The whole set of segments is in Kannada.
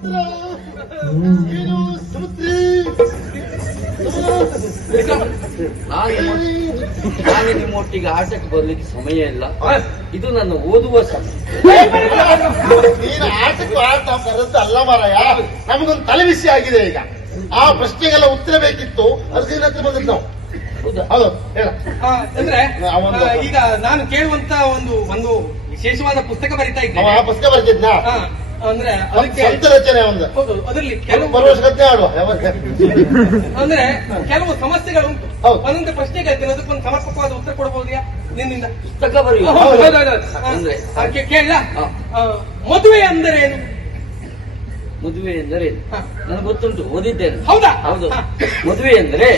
ನಾನು ನಿಮ್ಮೊಟ್ಟಿಗೆ ಆಟಕ್ಕೆ ಬರ್ಲಿಕ್ಕೆ ಸಮಯ ಇಲ್ಲ. ಇದು ನನ್ನ ಓದುವ ಸಮಯ. ನೀನು ಆಟಕ್ಕೆ ಆಟ ಕರೆದು ಅಲ್ಲ ಮಾರಾಯ, ನಮಗೊಂದು ತಲೆ ವಿಷಯ ಆಗಿದೆ ಈಗ. ಆ ಪ್ರಶ್ನೆಗೆಲ್ಲ ಉತ್ತರ ಬೇಕಿತ್ತು, ಅದಕ್ಕೆ ನಿನ್ನ ಹತ್ರ ಬಂದಿದ್ದು ನಾವು. ಹೌದು ಹೇಳ. ಅಂದ್ರೆ ಈಗ ನಾನು ಕೇಳುವಂತ ಒಂದು ವಿಶೇಷವಾದ ಪುಸ್ತಕ ಬರಿತಾ ಇದ್ದೆ. ಆ ಪುಸ್ತಕ ಬರ್ತಿದ್ನಾ? ಅಂದ್ರೆ ಅದಕ್ಕೆ ಸ್ವಂತ ರಚನೆ ಒಂದು. ಹೌದು, ಅದರಲ್ಲಿ ಕೆಲವು ಬರುವ ಗದ್ದೆ ಆಡುವ ಅಂದ್ರೆ ಕೆಲವು ಸಮಸ್ಯೆಗಳು ಉಂಟು. ಹೌದು. ಒಂದೊಂದು ಪ್ರಶ್ನೆಗೆ ಅದಕ್ಕೊಂದು ಸಮರ್ಪಕವಾದ ಉತ್ತರ ಕೊಡಬಹುದಾ ನಿನ್ನಿಂದ? ಪುಸ್ತಕ ಬರೆಯುವ ಅಂದ್ರೆ ಕೇಳ. ಮದುವೆ ಅಂದರೇನು? ಮದುವೆ ಎಂದರೆ ನನಗೆ ಗೊತ್ತುಂಟು, ಓದಿದ್ದೇನೆ. ಹೌದಾ? ಹೌದು. ಮದುವೆ ಎಂದರೆ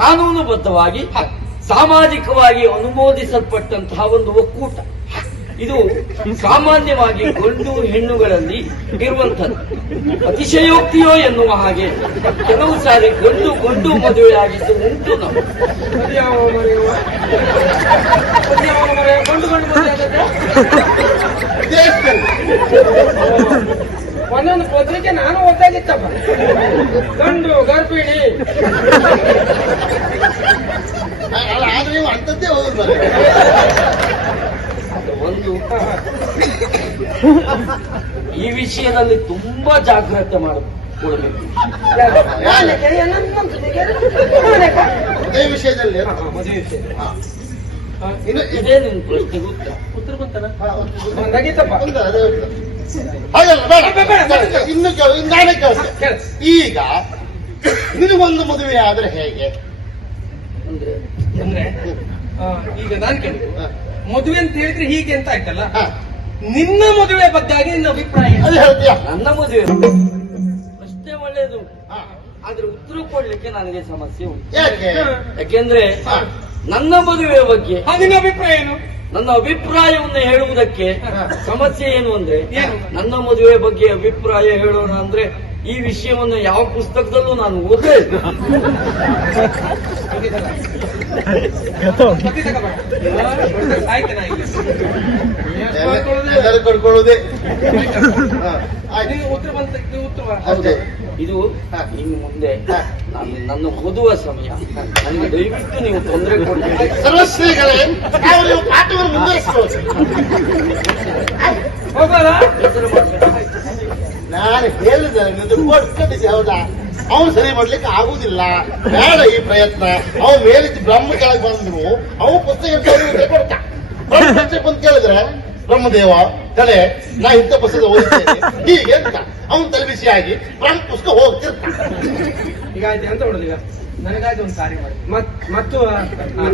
ಕಾನೂನುಬದ್ಧವಾಗಿ ಸಾಮಾಜಿಕವಾಗಿ ಅನುಮೋದಿಸಲ್ಪಟ್ಟಂತಹ ಒಂದು ಒಕ್ಕೂಟ. ಇದು ಸಾಮಾನ್ಯವಾಗಿ ಗಂಡು ಹೆಣ್ಣುಗಳಲ್ಲಿ ಇರುವಂಥದ್ದು. ಅತಿಶಯೋಕ್ತಿಯೋ ಎನ್ನುವ ಹಾಗೆ ಕೆಲವು ಸಾರಿ ಗಂಡು ಮದುವೆ ಆಗಿದ್ದು ಉಂಟು. ನಾವು ಒಂದೊಂದು ಪತ್ರಿಕೆ ನಾನು ಓದಾಗಿತ್ತಪ್ಪ. ಗಂಡು ಗರ್ಭಿಣಿ ಆದ್ರೆ ನೀವು ಅಂಥದ್ದೇ ಓದುದು. ಒಂದು ಈ ವಿಷಯದಲ್ಲಿ ತುಂಬಾ ಜಾಗ್ರತೆ ಮಾಡಿಕೊಳ್ಬೇಕು. ಅದೇ ವಿಷಯದಲ್ಲಿ ಮದುವೆ ವಿಷಯ ಇದೇ ನಿನ್ ಪ್ರಶ್ನೆಗೆ ಉತ್ತರ ಬಂತನ ನಗೀತಪ್ಪ. ಹಾಗಲ್ಲ ಬೇಡ, ಇನ್ನು ನಾನೇ ಕೇಳ್ತೇನೆ. ಈಗ ನಿನಗೊಂದು ಮದುವೆ ಆದ್ರೆ ಹೇಗೆ ಅಂದ್ರೆ ಅಂದ್ರೆ ಈಗ ನಾನು ಕೇಳಿದ್ದು ಮದುವೆ ಅಂತ ಹೇಳಿದ್ರೆ ಹೀಗೆ ಅಂತ ಆಯ್ತಲ್ಲ. ನಿನ್ನ ಮದುವೆ ಬಗ್ಗೆ ನಿನ್ನ ಅಭಿಪ್ರಾಯ? ಅದು ಹೇಳ್ತೀಯ? ನನ್ನ ಮದುವೆ ಪ್ರಶ್ನೆ ಒಳ್ಳೆಯದು, ಆದ್ರೆ ಉತ್ತರ ಕೊಡ್ಲಿಕ್ಕೆ ನನಗೆ ಸಮಸ್ಯೆ ಉಂಟು. ಯಾಕೆಂದ್ರೆ ನನ್ನ ಮದುವೆಯ ಬಗ್ಗೆ ನಿನ್ನ ಅಭಿಪ್ರಾಯ ಏನು? ನನ್ನ ಅಭಿಪ್ರಾಯವನ್ನು ಹೇಳುವುದಕ್ಕೆ ಸಮಸ್ಯೆ ಏನು ಅಂದ್ರೆ, ಏನು? ನನ್ನ ಮದುವೆ ಬಗ್ಗೆ ಅಭಿಪ್ರಾಯ ಹೇಳೋಣ ಅಂದ್ರೆ ಈ ವಿಷಯವನ್ನು ಯಾವ ಪುಸ್ತಕದಲ್ಲೂ ನಾನು ಓದಲೇ ಇಲ್ಲ. ಎಲ್ಲರೂ ಕೊಡ್ಕೊಳ್ಳೋದೇ. ಉತ್ತರ ಬಂತ ಉತ್ತರ. ಇದು ಇನ್ನು ಮುಂದೆ ನನ್ನ ಓದುವ ಸಮಯ. ನನಗೆ ದಯವಿಟ್ಟು ನೀವು ತೊಂದರೆ ಕೊಡ್ತೀರಿ. ಸರ್ವಶ್ರೀಗಳೇ, ನಾವು ನೀವು ಪಾಠವನ್ನು ಮುಂದುವರಿಸ್ಬೋದು. ನಾನು ಹೇಳಿದೆ ಕೊಟ್ಟಿದ್ದೆ, ಹೌದಾ? ಅವನು ಸರಿ ಮಾಡ್ಲಿಕ್ಕೆ ಆಗುದಿಲ್ಲ, ಬೇಡ ಈ ಪ್ರಯತ್ನ. ಅವನು ಮೇಲಿದ್ದು ಬ್ರಹ್ಮ ಕೆಳಗೆ ಬಂದ್ರು, ಅವನು ಪುಸ್ತಕ ಕೊಡ್ತಾ ಬಂದು ಕೇಳಿದ್ರೆ ಬ್ರಹ್ಮದೇವ ತಲೆ ನಾ ಇಂಥ ಪುಸ್ತಕ ಓದಿದ್ದೇನೆ ಹೀಗೆ ಅಂತ ಅವನು ತಲೆ ಬಿಸಿಯಾಗಿ ಬ್ರಹ್ಮ ಪುಸ್ತಕ ಹೋಗ್ತಿರ್ತ. ಈಗ ಆಯ್ತು ಅಂತ ನೋಡುದು. ಈಗ ನನಗಾಯ್ತು ಒಂದು ಕಾರ್ಯ ಮಾಡಿ ಮತ್ತು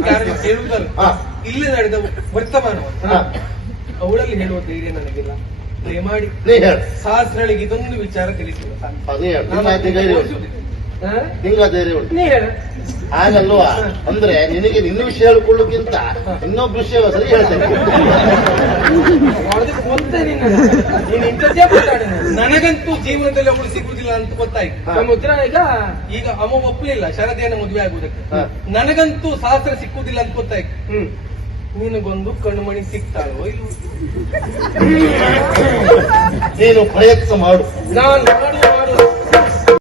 ಕಾರ್ಯ ಹೇಳುವುದಲ್ಲ, ಇಲ್ಲಿ ನಡೆದ ವರ್ತಮಾನವನ್ನು ಅವಳಲ್ಲಿ ಹೇಳುವ ಧೈರ್ಯ ನನಗಿಲ್ಲ. ದಯಮಾಡಿ ಸಹಸ್ರಳಿಗೆ ಇದೊಂದು ವಿಚಾರ ತಿಳಿಸುವ. ನಿಂಗ ಧೈರ್ಯ ಉಂಟು ಹಾಗಲ್ವಾ? ಅಂದ್ರೆ ನಿನಗೆ ನಿನ್ನ ವಿಷಯ ಹೇಳ್ಕೊಳ್ಳೋಕ್ಕಿಂತ ಇನ್ನೊಬ್ಬ ವಿಷಯ ಸರಿ ಹೇಳ್ತೇನೆ. ನನಗಂತೂ ಜೀವನದಲ್ಲಿ ಅವಳು ಸಿಗುದಿಲ್ಲ ಅಂತ ಗೊತ್ತಾಯ್ತು. ಸಮುದ್ರ ಈಗ ಅಮ್ಮ ಒಪ್ಪಲಿಲ್ಲ ಶರದಿಯನ್ನ ಮದುವೆ ಆಗುವುದಕ್ಕೆ. ನನಗಂತೂ ಸಹಸ್ರ ಸಿಕ್ಕುದಿಲ್ಲ ಅಂತ ಗೊತ್ತಾಯ್ತು. ನಿನಗೊಂದು ಕಣ್ಣುಮಣಿ ಸಿಗ್ತಾಳೋ ಇಲ್ವೋ? ನೀನು ಪ್ರಯತ್ನ ಮಾಡು. ನಾನು ಮಾಡು